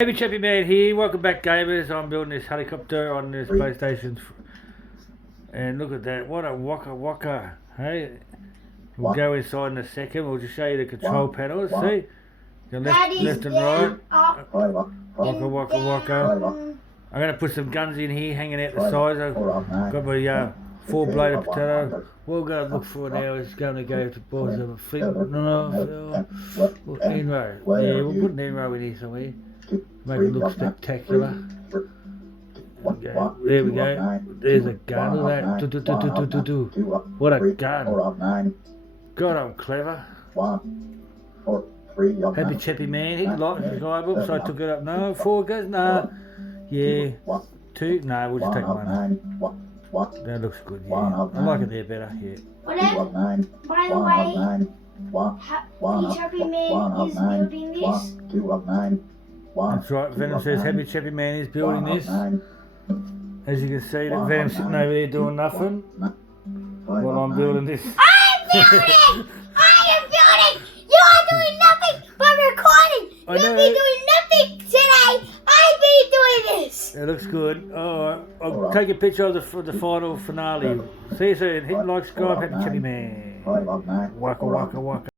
Hey, Chappy Man here. Welcome back, gamers. I'm building this helicopter on this PlayStation, and look at that! What a wokka! Hey, we'll go inside in a second. We'll just show you the control panels. See, the left and right. Wokka. I'm gonna put some guns in here, hanging out the sides. I've got my four-bladed potato. What we're gonna look for now is going to go to balls of a flint. No, inrow. Yeah, we'll put an inrow in here somewhere. Make it look spectacular. There we go. There's a gun. Look at that. What a gun. God, I'm clever. Happy Chappy Man. Hit like and subscribe. Oops, I took it up. No, 4 goes. No. Yeah. 2. No, we'll just take 1. That looks good, yeah. I like it there better, yeah. Whatever. By the way, Chappy Man is building this. That's right, Venom says Happy Chappy Man is building this. As you can see, that Venom's sitting over there doing nothing while I'm building this. I'm building! I am building! You are doing nothing but recording! You'll be doing nothing today! I'll be doing this! It looks good. Alright, I'll take a picture of the final finale. See you soon. Hit like, subscribe, Happy Chappy Man. Waka.